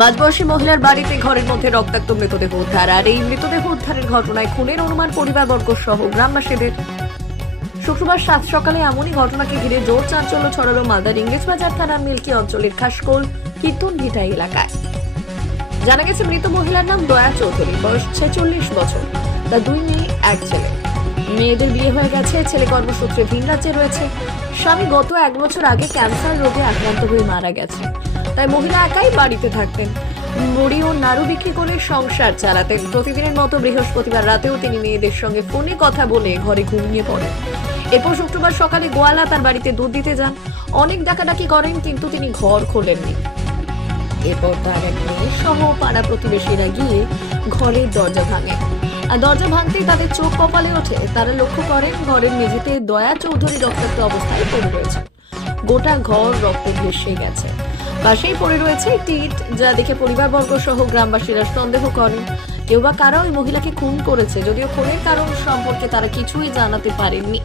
মাঝবয়সী মহিলার বাড়িতে ঘরের মধ্যে রক্তাক্ত মৃতদেহ উদ্ধার। আর এই মৃতদেহ উদ্ধারের ঘটনায় খুনের অনুমান পরিবারবর্গ সহ গ্রামবাসীদের। শুক্রবার সাত সকালে এমনই ঘটনাকে ঘিরে জোর চাঞ্চল্য ছড়ালো মালদার ইংরেজবাজার থানার মিল্কি অঞ্চলের খাসকোল, কীর্তন ভিটা এলাকায়। জানা গেছে, মৃত মহিলার নাম দয়া চৌধুরী। বয়স ছেচল্লিশ বছর। তার দুই মেয়ে, এক ছেলে। মেয়েদের বিয়ে হয়ে গেছে, ছেলে কর্মসূত্রে ভিন রাজ্যে রয়েছে। স্বামী গত এক বছর আগে ক্যান্সার রোগে আক্রান্ত হয়ে মারা গেছে তাই মহিলা একাই বাড়িতে থাকতেন। মুড়ি ও নাড়ু বিক্রি করে সংসার চালাতেন। প্রতিদিনের মতো বৃহস্পতিবার রাতেও তিনি মেয়েদের সঙ্গে ফোনে কথা বলে ঘরে ঘুমিয়ে পড়েন। এরপর শুক্রবার সকালে গোয়ালা তার বাড়িতে দুধ দিতে যান। অনেক ডাকাডাকি করেন, কিন্তু তিনি ঘর খোলেননি। এরপর তার এক মেয়ে সহ পাড়া প্রতিবেশীরা গিয়ে ঘরের দরজা ভাঙে। আর দরজা ভাঙতেই তাদের চোখ কপালে ওঠে। তারা লক্ষ্য করেন ঘরের মেঝেতে দয়া চৌধুরী রক্তাক্ত অবস্থায় পড়ে রয়েছে গোটা ঘর রক্ত ভেসে গেছে। পাশেই পড়ে রয়েছে একটি ইট যা দেখে পরিবারবর্গ সহ গ্রামবাসীরা সন্দেহ করেন। কেউ বা কারা ওই মহিলাকে খুন করেছে? যদিও খুনের কারণ সম্পর্কে তারা কিছুই জানাতে পারেননি।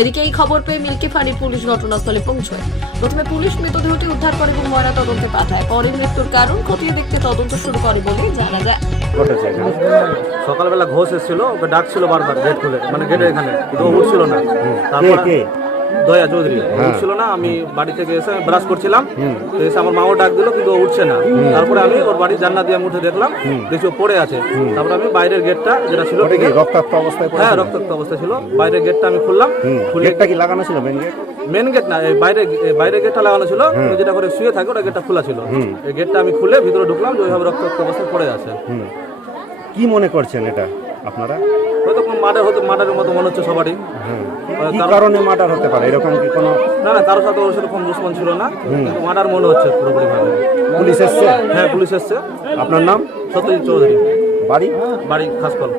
এদিকে এই খবর পেয়ে মিল্কি ফাঁড়ির পুলিশ ঘটনাস্থলে পৌঁছয়। প্রথমে পুলিশ মৃতদেহটি উদ্ধার করে এবং ময়না তদন্তে পাঠায়। পরে মৃত্যুর কারণ খতিয়ে দেখতে তদন্ত শুরু করে বলে জানা যায়। সকালবেলা ঘোষ এসেছিল ওকে ডাকছিল বারবার গেট খুলে। মানে গেটের এখানে। কিন্তু ও উঠছিল না। তারপর দয়া চৌধুরী। ও হ্যাঁ। উঠছিল না আমি বাড়ি থেকে এসে ব্রাশ করছিলাম। তো এসে আমার মাও ডাক দিল কিন্তু উঠছে না। তারপরে আমি ওর বাড়ির জান্না দিয়ে উঠে দেখলাম দেখছি ও পড়ে আছে। তারপরে আমি বাইরের গেটটা যেটা ছিল রক্তাক্ত অবস্থায় হ্যাঁ রক্তাক্ত অবস্থা ছিল। বাইরের গেটটা আমি খুললাম গেটটা কি লাগানো ছিল মেন গেট মেন গেট না এই বাইরে এই বাইরের গেটটা লাগানো ছিল যেটা করে শুয়ে থাকে ওটা গেটটা খোলা ছিল। এই গেটটা আমি খুলে ভিতরে ঢুকলাম যে ওইভাবে রক্তাক্ত অবস্থায় পড়ে আছে। কি মনে করছেন এটা আপনারা? হয়তো মার্ডার হতে মার্ডারের মতো মনে হচ্ছে সবারই। তার কারণে মার্ডার হতে পারে? এরকম কি কোনো না না কারোর সাথে ওর সেরকম দুশ্মন ছিল না। কিন্তু মার্ডার মনে হচ্ছে পুরোপুরি ভাবে। পুলিশ এসছে? হ্যাঁ পুলিশ এসছে। আপনার নাম? সত্যজিৎ চৌধুরী। বাড়ি? বাড়ি খাসকল